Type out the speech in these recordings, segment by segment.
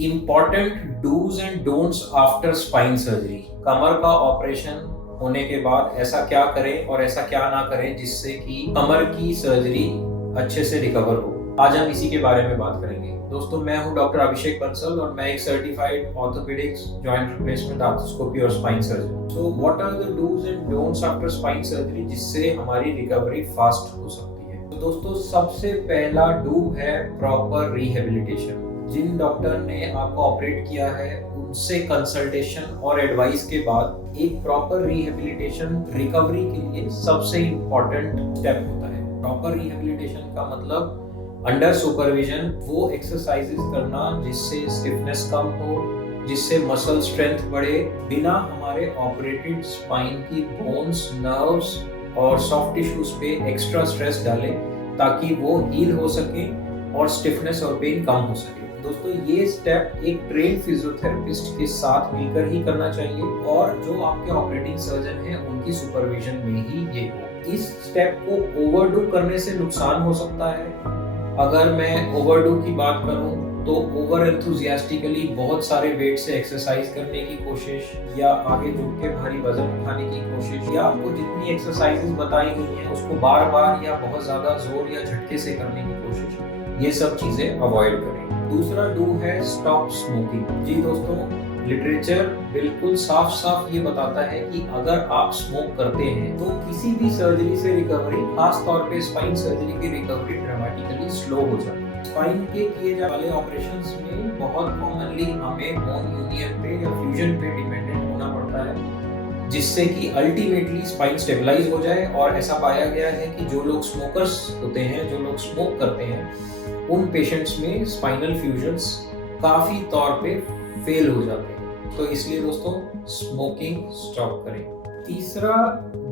Important dos and don'ts after spine surgery. कमर का operation होने के बाद ऐसा क्या करें और ऐसा क्या ना करें जिससे कि कमर की सर्जरी अच्छे से रिकवर हो। आज हम इसी के बारे में बात करेंगे। दोस्तों, मैं हूं डॉक्टर अभिषेक बंसल और मैं एक certified orthopaedics, joint replacement, arthroscopy और spine surgeon. So what are the dos and don'ts after spine surgery जिससे हमारी रिकवरी फास्ट हो सकती है। तो दोस्तों, सबसे पहला डू है प्रॉपर रिहेबिलिटेशन। जिन डॉक्टर ने आपको ऑपरेट किया है उनसे कंसल्टेशन और एडवाइस के बाद एक प्रॉपर रिहेबिलिटेशन रिकवरी के लिए सबसे इम्पोर्टेंट स्टेप होता है। प्रॉपर रिहेबिलिटेशन का मतलब अंडर सुपरविजन वो एक्सरसाइजेस करना जिससे स्टिफनेस कम हो, जिससे मसल स्ट्रेंथ बढ़े, बिना हमारे ऑपरेटेड स्पाइन की बोन्स, नर्व्स और सॉफ्ट टिश्यूज पे एक्स्ट्रा स्ट्रेस डाले ताकि वो हील हो सके और स्टिफनेस और पेन कम हो सके। दोस्तों, ये स्टेप एक ट्रेन फिजियोथेरेपिस्ट के साथ मिलकर ही करना चाहिए और जो आपके ऑपरेटिंग सर्जन हैं उनकी सुपरविजन में ही ये हो। इस स्टेप को ओवरडू करने से नुकसान हो सकता है। अगर मैं ओवरडू की बात करूं तो ओवर एंथुजियास्टिकली बहुत सारे वेट से एक्सरसाइज करने की कोशिश, या आगे झुक के भारी वजन उठाने की कोशिश, या आपको जितनी एक्सरसाइजेस बताई गई हैं उसको बार बार या बहुत ज्यादा जोर या झटके से करने की कोशिश, ये सब चीजें अवॉइड करें। दूसरा डू है स्टॉप स्मोकिंग। जी दोस्तों, लिटरेचर बिल्कुल साफ साफ ये बताता है कि अगर आप स्मोक करते हैं तो किसी भी सर्जरी से रिकवरी, खास तौर पे स्पाइन सर्जरी की रिकवरी ड्रामेटिकली स्लो हो जाती है। स्पाइन के किए जाने वाले ऑपरेशंस में बहुत कॉमनली हमें बोन यूनियन पे या फ्यूजन पे डिपेंडेंट होना पड़ता है, जिससे कि अल्टीमेटली स्पाइन स्टेबलाइज हो जाए। और ऐसा पाया गया है कि जो लोग स्मोकर्स होते हैं, जो लोग स्मोक करते हैं, उन पेशेंट्स में स्पाइनल फ्यूजन्स काफी तौर पे फेल हो जाते हैं। तो इसलिए दोस्तों, स्मोकिंग स्टॉप करें। तीसरा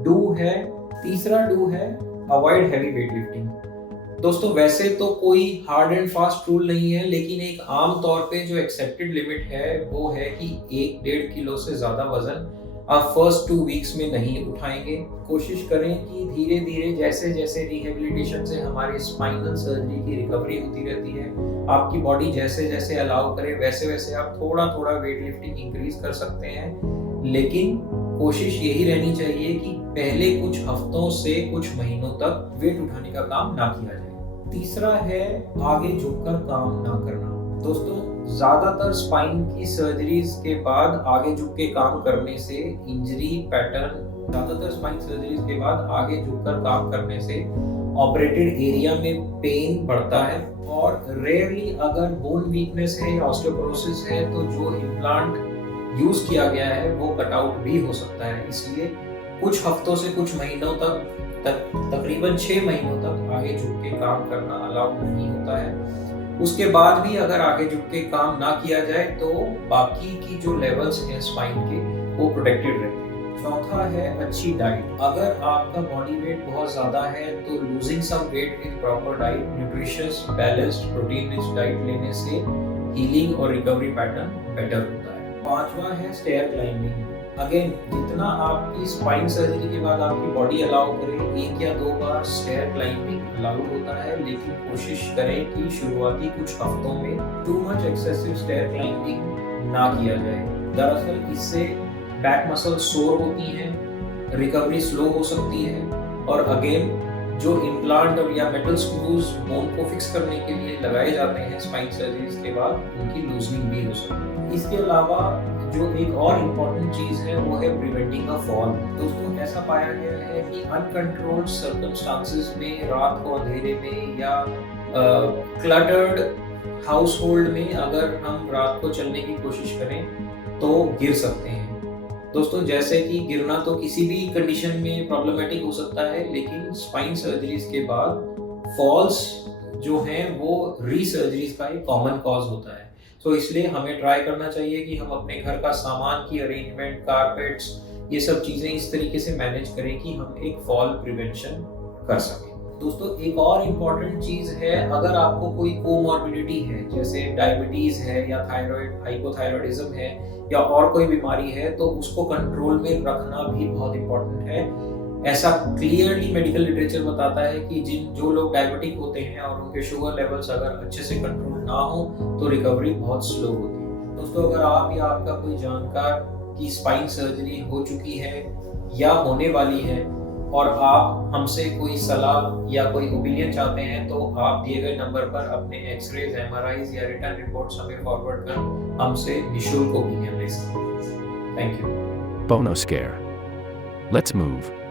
डू है अवॉइड हैवी वेट लिफ्टिंग। दोस्तों, वैसे तो कोई हार्ड एंड फास्ट रूल नहीं है, लेकिन एक आम तौर पे जो एक्सेप्टेड लिमिट है वो है कि 1-1.5 किलो से ज्यादा वजन आप फर्स्ट 2 वीक्स में नहीं उठाएंगे। कोशिश करें कि धीरे धीरे जैसे जैसे रिहेबिलिटेशन से हमारी स्पाइनल सर्जरी की रिकवरी होती रहती है, आपकी बॉडी जैसे जैसे अलाउ करे वैसे वैसे आप थोड़ा थोड़ा वेट लिफ्टिंग इंक्रीज कर सकते हैं। लेकिन कोशिश यही रहनी चाहिए कि पहले कुछ हफ्तों से कुछ महीनों तक वेट उठाने का काम ना किया जाए। तीसरा है आगे झुककर काम ना करना। दोस्तों, ज्यादातर स्पाइन की सर्जरीज के बाद आगे झुक के काम करने से इंजरी पैटर्न, ज्यादातर स्पाइन सर्जरीज के बाद आगे झुककर काम करने से ऑपरेटेड एरिया में पेन बढ़ता है, और रेयरली अगर बोन वीकनेस है या ऑस्टियोपोरोसिस है तो जो इम्प्लांट यूज किया गया है वो कटआउट भी हो सकता है। इसलिए कुछ हफ्तों से कुछ महीनों तक तकरीबन 6 महीनों तक आगे झुक के काम करना अलाउ नहीं होता है। उसके बाद भी अगर आगे झुक के काम ना किया जाए तो बाकी की जो लेवल्स हैं स्पाइन के वो प्रोटेक्टेड रहते हैं। चौथा है अच्छी डाइट। अगर आपका बॉडी वेट बहुत ज्यादा है तो losing some weight with proper diet, nutritious balanced protein rich diet लेने से हीलिंग और रिकवरी पैटर्न बेटर होता है। पांचवा है स्टेयर क्लाइंबिंग। अगेन, जितना आपकी स्पाइन सर्जरी के बाद आपकी बॉडी अलाउ करे, 1 या 2 बार स्टेयर क्लाइंबिंग अलाउ होता है, लेकिन कोशिश करें कि शुरुआती कुछ हफ्तों में too much excessive stair climbing ना किया जाए। दरअसल इससे बैक मसल सोर होती हैं, रिकवरी स्लो हो सकती है, और अगेन जो इम्प्लांट और या मेटल स्क्रूज बोन को फिक्स करने के लिए लगाए जाते हैं स्पाइन सर्जरीज के बाद, उनकी लूजनिंग भी हो सकती है। इसके अलावा जो एक और इम्पोर्टेंट चीज है वो है प्रिवेंटिंग अ फॉल। दोस्तों, ऐसा पाया गया है कि अनकंट्रोल्ड सर्कमस्टांसेस में, रात को अंधेरे में या क्लटर्ड हाउस होल्ड में अगर हम रात को चलने की कोशिश करें तो गिर सकते हैं। दोस्तों, जैसे कि गिरना तो किसी भी कंडीशन में प्रॉब्लमेटिक हो सकता है, लेकिन स्पाइन सर्जरीज के बाद फॉल्स जो हैं वो रीसर्जरीज का एक कॉमन कॉज होता है। तो इसलिए हमें ट्राई करना चाहिए कि हम अपने घर का सामान की अरेंजमेंट, कारपेट्स, ये सब चीजें इस तरीके से मैनेज करें कि हम एक फॉल प्रिवेंशन कर सकें। दोस्तों, एक और इम्पॉर्टेंट चीज है, अगर आपको कोई कोमॉर्बिडिटी है, जैसे डायबिटीज है या थायराइड, हाइपोथायरॉयडिज्म है या और कोई बीमारी है, तो उसको कंट्रोल में रखना भी बहुत इम्पोर्टेंट है। ऐसा क्लियरली मेडिकल लिटरेचर बताता है कि जो लोग डायबिटिक होते हैं और उनके शुगर लेवल्स अगर अच्छे से कंट्रोल ना हो तो रिकवरी बहुत स्लो होती है। दोस्तों, अगर आप या आपका कोई जानकार की स्पाइन सर्जरी हो चुकी है या होने वाली है और आप हमसे कोई सलाह या कोई ओपिनियन चाहते हैं तो आप दिए गए नंबर पर अपने एक्सरेज, एमआरआईज या रिटर्न रिपोर्ट्स हमें फॉरवर्ड कर हमसे निःशुल्क ओपिनियन ले सकते हैं। Thank you. Bonoscare. Let's move.